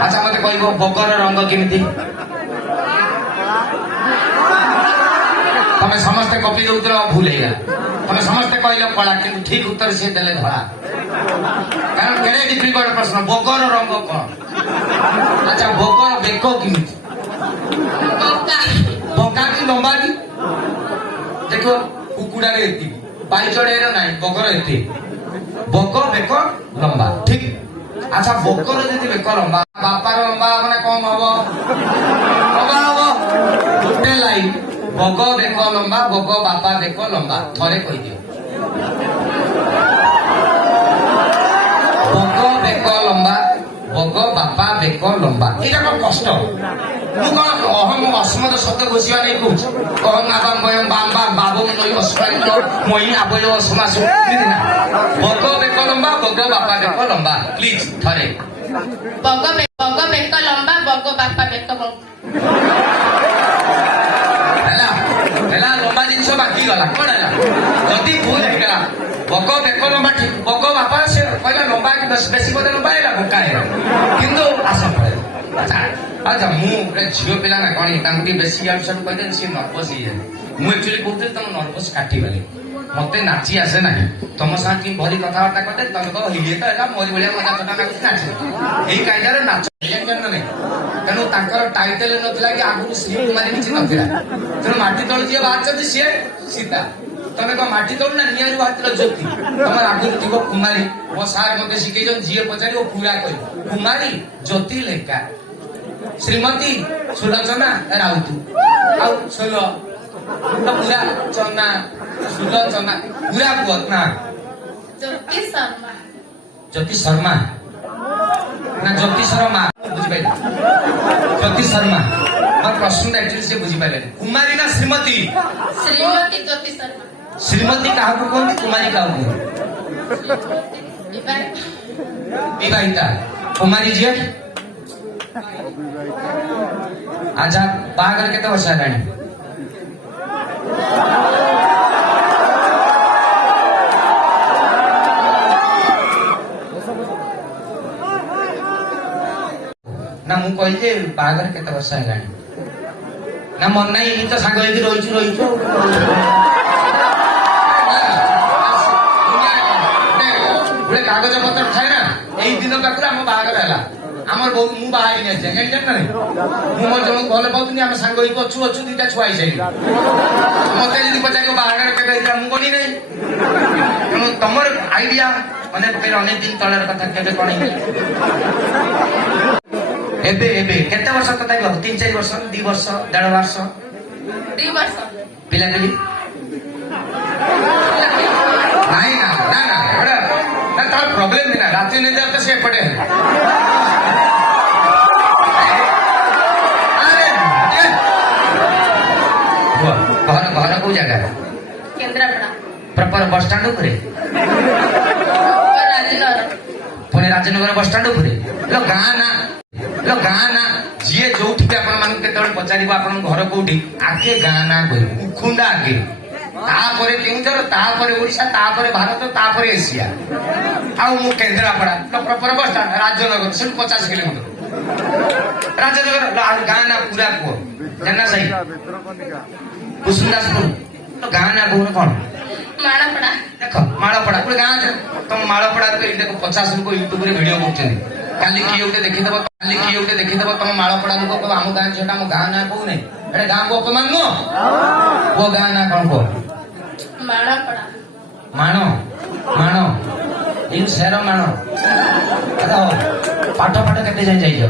अच्छा मत कह बगर रंग केमिति तमें समस्ते कपी दौल भूल है तमें समस्ते कहल कला कि ठीक उत्तर सी देले धड़ा कारण केड़े डिफिकल्ट प्रश्न बगर रंग कौन अच्छा बगर बेक केमिति बका कि लंबा कि देखो कुकुड़ा एति बाईचड़े ना बगर एति बक बेक लंबा ठीक अच्छा बकर जदि बेक लंबा बापार लंबा मैंने कम हम गोटे लाइन बग बेक लंबा बग बापा बेक लंबा थरे कह दियो बग बेक लंबा बग बापा बेक लंबा ये कष्ट मुझे अहम अस्मद शब्द घोषिया नहीं कहूँ अहम आबाम बयम बाम बाम बाबू नई अस्मात मई आबय समास बग बेक लंबा बग बापा बेक लंबा प्लीज थरे बग बेक लंबा बग बापा बेक लंबा जिन बाकी गला कौन है जदि भूल है बग बेक लंबा ठीक बग बापा से कहला लंबा बेसी बोधे लंबा है बोका है किंतु आस पड़े अच्छा मुझे झील पिला ना कौन बेसी आड़ सब कह सी नर्भस हो जाए मुझे एक्चुअली कहते तुम नर्भस काटवानी मत नाची आसे ना तुम साथ भरी कथबार्ता करते तुम कह ये तो है मोरी भाया मजा चटा नाच नाच यही कायदार नाच नहीं तेणु टाइटल नाला कि आगुरी श्रीकुमारी किसी नाला तेणु माटी तलु जी बाहर सी सीता तमें कह माटी तलु ना निआरू बाहर ज्योति तुम आगुरी थी कुमारी मो सार मत शिखे जी पचार पूरा कह कुमारी ज्योति लेखा श्रीमती सुलोचना राउत आउ सोल पूरा चना सुलोचना पूरा पुअत ना ज्योति शर्मा ना ज्योति शर्मा बुझिपारे ज्योति शर्मा और प्रश्न एक्चुअली से बुझिपारे कुमारी ना श्रीमती श्रीमती ज्योति शर्मा श्रीमती क्या कहते कुमारी क्या विवाहिता कुमारी जी अच्छा बाहर के वर्ष है ना मु कहली बाहर के वर्ष है ना मन ना तो सांग रही गोटे कागज पत्र थाए ना यही दिन पाखु आम बाहर है आमर बहुत मु बाहर नहीं ना मुझे जन भल पाऊँ आम सांग अच्छु अच्छु दीटा छुआ सारी मत जी पचार बाहर के मुझे कही नहीं तेणु तुम आइडिया मैंने अनेक दिन तलर कथा के कौन एबे एबे केते वर्ष तथा 3-4 वर्ष 2 वर्ष 1.5 वर्ष 2 वर्ष पिला देली नहीं ना ना ना ना तार प्रॉब्लम नहीं ना रात्रि निद्रा तो से पड़े घर घर को जगह केंद्रापड़ा प्रॉपर बस स्टैंड ऊपर राजनगर पुणे राजनगर बस स्टैंड ऊपर लो गाँ ना जी जो पचार आप घर कौटी आगे गाँ ना कह उखुंडा आगे तापर केउझर तापर ओडिशा तापर भारत तापर एशिया आउ मु Kendrapara proper bus stand Rajnagar से 50 किलोमीटर राजनगर गाँ ना पूरा पुओ जाना सही कुसुमदासपुर तो गाँ ना कौन कौन माड़ापड़ा देख माड़ापड़ा गोटे गाँ तुम माड़ापड़ा देख 50 लोग यूट्यूब वीडियो कर काली किए गोटे देखीदेव तुम माड़पड़ा लोक कह आम गाँ झीटा आम गाँ ना कहू नहीं एटे गाँ को अपमान नुह वो गाँ ना कौन कह माड़ापड़ा माण माण इन शेर माण पाठ पाठ के जाए जाइज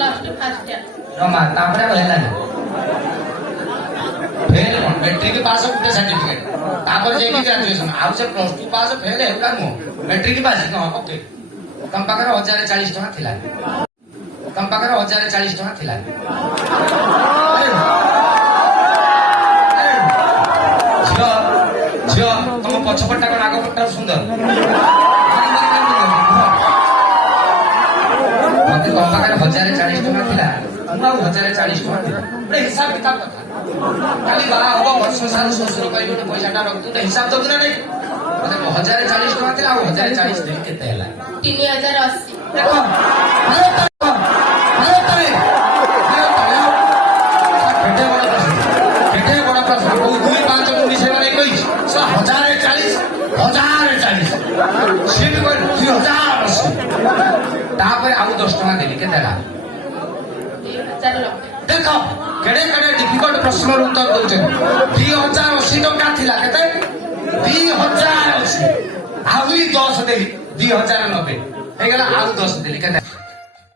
+2 फर्स्ट ईयर रमा तापरे हेलानी फेल कौन मैट्रिक पास गोटे सर्टिफिकेट तापर जाइए ग्रेजुएशन आउ से +2 पास फेल हेला नुह मैट्रिक पास ओके तुम पाखे 1040 टका थिला तुम पाखे 1040 टका थिला झियो तुम पछपटा को आग पट्टा सुंदर मत तुम पाखे 1040 टका थिला 1040 टका थिला हिसाब किताब कथा खाली बा हम वर्ष साल শ্বশুর कहि गोटे पैसाटा रख तू तो हिसाब दबु ना नहीं 1040 टका थिला 1040 दिन केते हला 3080 देखो ତାପରେ ଆଉ 10 ଟଙ୍କା ଦେଲି କେତେ ହେଲା 2090 ଦେଖ କେଡେ କେଡେ ଡିଫିକଲ୍ଟ ପ୍ରଶ୍ନର ଉତ୍ତର ଦଉଛନ୍ତି 2080 ଟଙ୍କା ଥିଲା କେତେ 2080 ଆହୁରି 10 ଦେଲି 2090 ହେଇଗଲା ଆଉ 10 ଦେଲି କେତେ